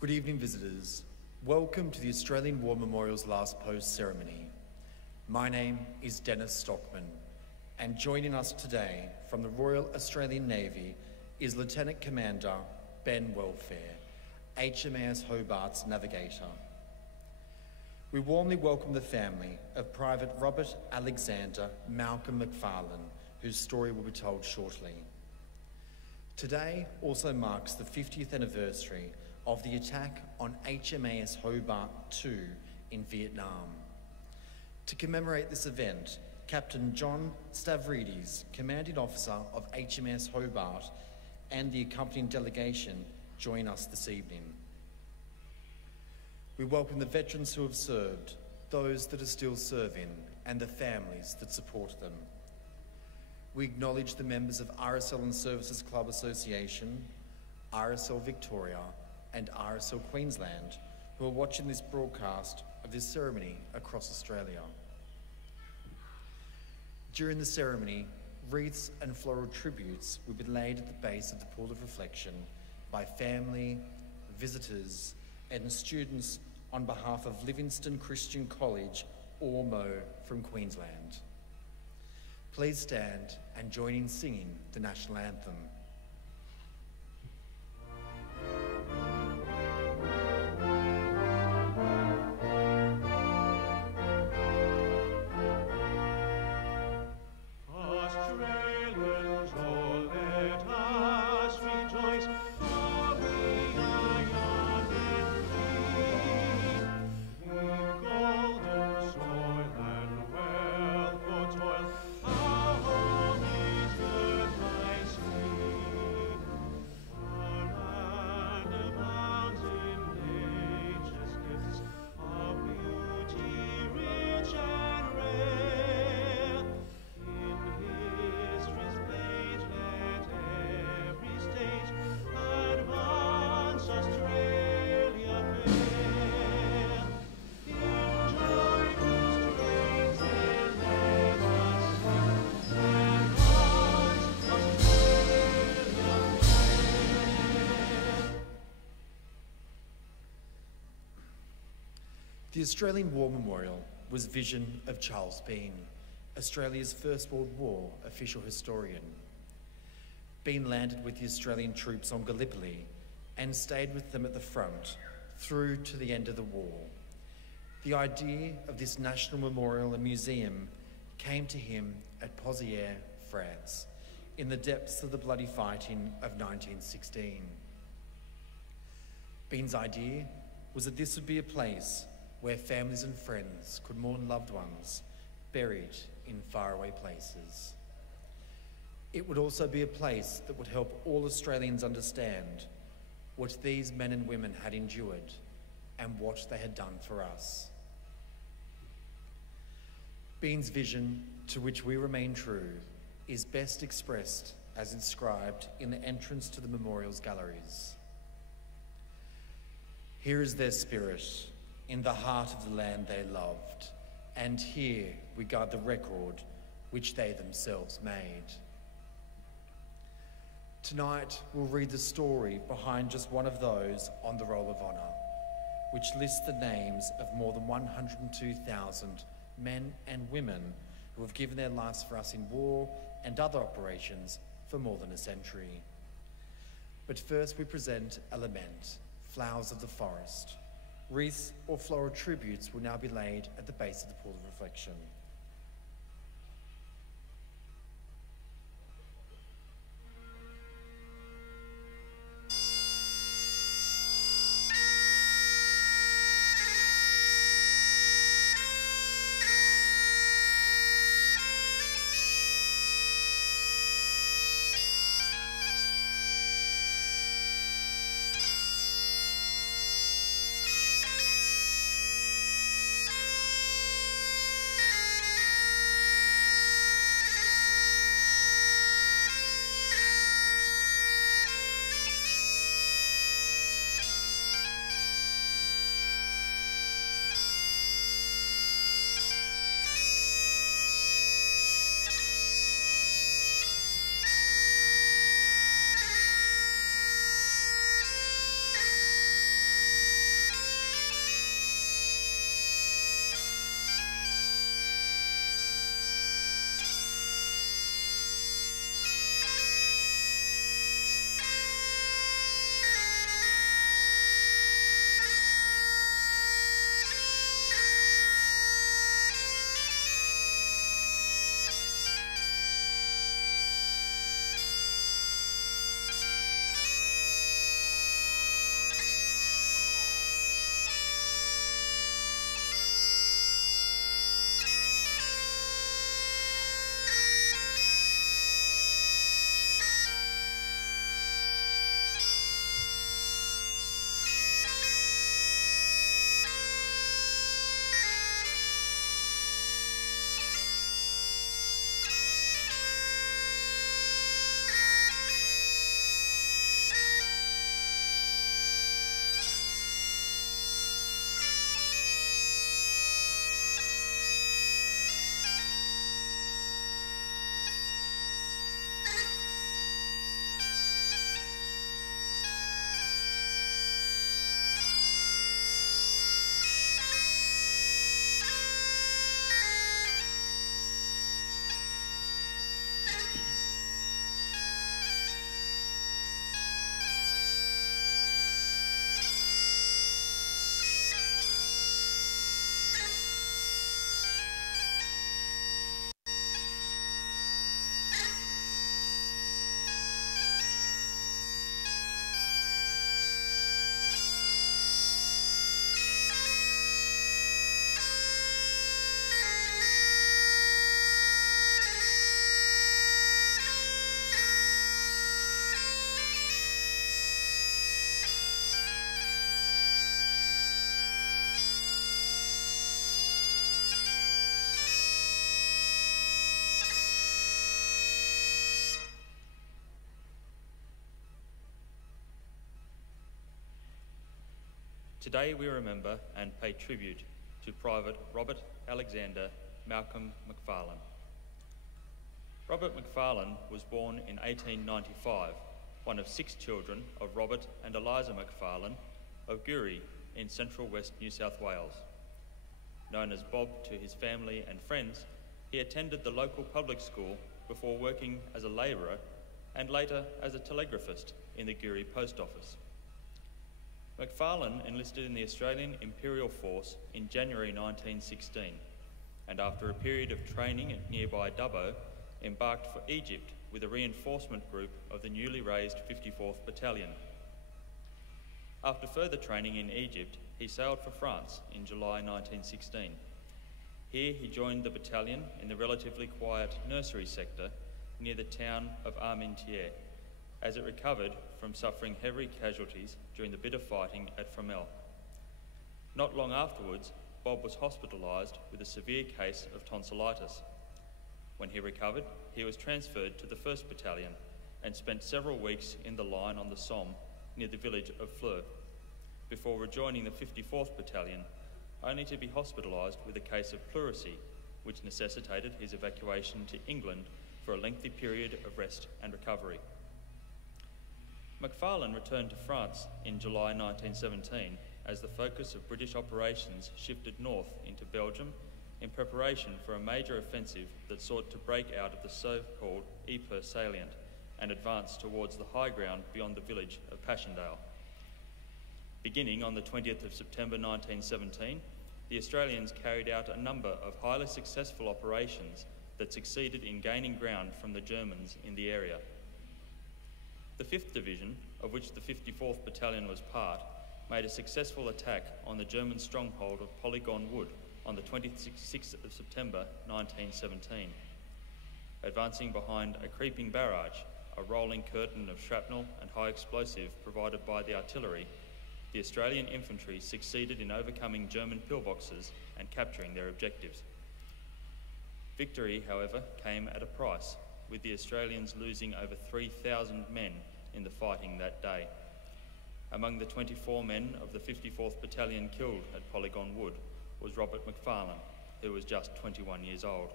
Good evening, visitors. Welcome to the Australian War Memorial's Last Post ceremony. My name is Dennis Stockman, and joining us today from the Royal Australian Navy is Lieutenant Commander Ben Welfare, HMAS Hobart's navigator. We warmly welcome the family of Private Robert Alexander Malcolm McFarlane, whose story will be told shortly. Today also marks the 50th anniversary of the attack on HMAS Hobart II in Vietnam. To commemorate this event, Captain John Stavridis, commanding officer of HMAS Hobart, and the accompanying delegation join us this evening. We welcome the veterans who have served, those that are still serving, and the families that support them. We acknowledge the members of RSL and Services Club Association, RSL Victoria, and RSL Queensland who are watching this broadcast of this ceremony across Australia. During the ceremony, wreaths and floral tributes will be laid at the base of the Pool of Reflection by family, visitors, and students on behalf of Livingston Christian College, Ormeau from Queensland. Please stand and join in singing the national anthem. The Australian War Memorial was vision of Charles Bean, Australia's First World War official historian. Bean landed with the Australian troops on Gallipoli and stayed with them at the front through to the end of the war. The idea of this national memorial and museum came to him at Pozières, France, in the depths of the bloody fighting of 1916. Bean's idea was that this would be a place where families and friends could mourn loved ones buried in faraway places. It would also be a place that would help all Australians understand what these men and women had endured and what they had done for us. Bean's vision, to which we remain true, is best expressed as inscribed in the entrance to the memorial's galleries. Here is their spirit, in the heart of the land they loved, and here we guard the record which they themselves made. Tonight we'll read the story behind just one of those on the Roll of Honour, which lists the names of more than 102,000 men and women who have given their lives for us in war and other operations for more than a century. But first we present a lament, Flowers of the Forest. Wreaths or floral tributes will now be laid at the base of the Pool of Reflection. Today we remember and pay tribute to Private Robert Alexander Malcolm McFarlane. Robert McFarlane was born in 1895, one of 6 children of Robert and Eliza McFarlane of Guri in central west New South Wales. Known as Bob to his family and friends, he attended the local public school before working as a labourer and later as a telegraphist in the Guri Post Office. McFarlane enlisted in the Australian Imperial Force in January 1916, and after a period of training at nearby Dubbo, embarked for Egypt with a reinforcement group of the newly raised 54th Battalion. After further training in Egypt, he sailed for France in July 1916. Here he joined the battalion in the relatively quiet nursery sector near the town of Armentières, as it recovered from suffering heavy casualties during the bitter fighting at Fromelles. Not long afterwards, Bob was hospitalised with a severe case of tonsillitis. When he recovered, he was transferred to the 1st Battalion and spent several weeks in the line on the Somme near the village of Fleur, before rejoining the 54th Battalion, only to be hospitalised with a case of pleurisy, which necessitated his evacuation to England for a lengthy period of rest and recovery. McFarlane returned to France in July 1917 as the focus of British operations shifted north into Belgium in preparation for a major offensive that sought to break out of the so-called Ypres salient and advance towards the high ground beyond the village of Passchendaele. Beginning on the 20th of September 1917, the Australians carried out a number of highly successful operations that succeeded in gaining ground from the Germans in the area. The 5th Division, of which the 54th Battalion was part, made a successful attack on the German stronghold of Polygon Wood on the 26th of September 1917. Advancing behind a creeping barrage, a rolling curtain of shrapnel and high explosive provided by the artillery, the Australian infantry succeeded in overcoming German pillboxes and capturing their objectives. Victory, however, came at a price, with the Australians losing over 3,000 men in the fighting that day. Among the 24 men of the 54th Battalion killed at Polygon Wood was Robert McFarlane, who was just 21 years old.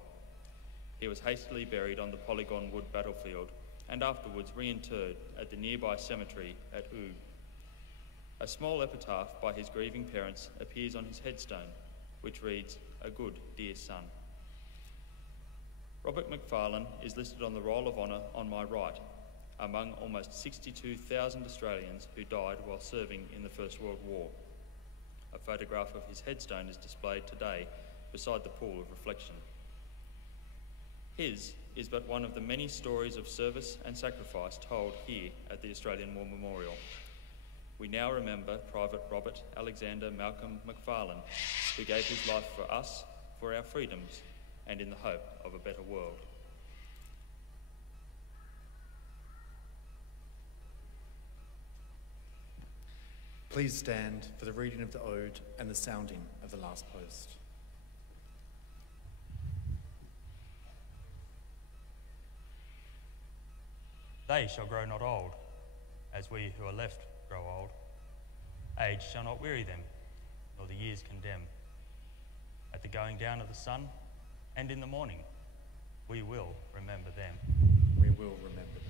He was hastily buried on the Polygon Wood battlefield and afterwards reinterred at the nearby cemetery at Oog. A small epitaph by his grieving parents appears on his headstone, which reads, "A good, dear son." Robert McFarlane is listed on the Roll of Honour on my right, among almost 62,000 Australians who died while serving in the First World War. A photograph of his headstone is displayed today beside the pool of reflection. His is but one of the many stories of service and sacrifice told here at the Australian War Memorial. We now remember Private Robert Alexander Malcolm McFarlane, who gave his life for us, for our freedoms, and in the hope of a better world. Please stand for the reading of the Ode and the sounding of the last post. They shall grow not old, as we who are left grow old. Age shall not weary them, nor the years condemn. At the going down of the sun, and in the morning, we will remember them. We will remember them.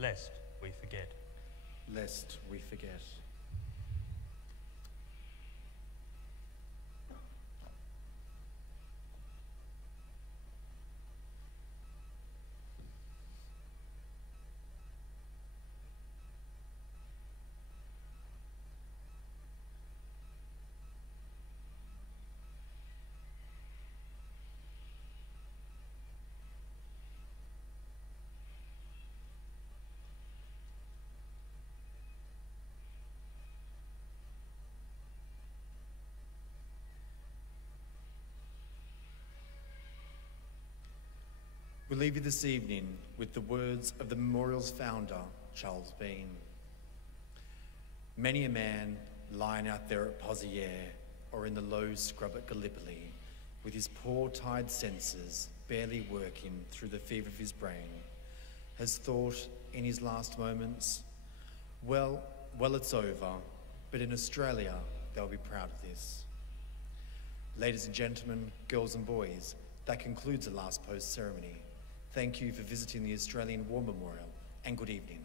lest we forget. Lest we forget. We leave you this evening with the words of the memorial's founder, Charles Bean. Many a man lying out there at Poziere or in the low scrub at Gallipoli, with his poor tired senses barely working through the fever of his brain, has thought in his last moments, well, it's over, but in Australia, they'll be proud of this. Ladies and gentlemen, girls and boys, that concludes the last post ceremony. Thank you for visiting the Australian War Memorial, and good evening.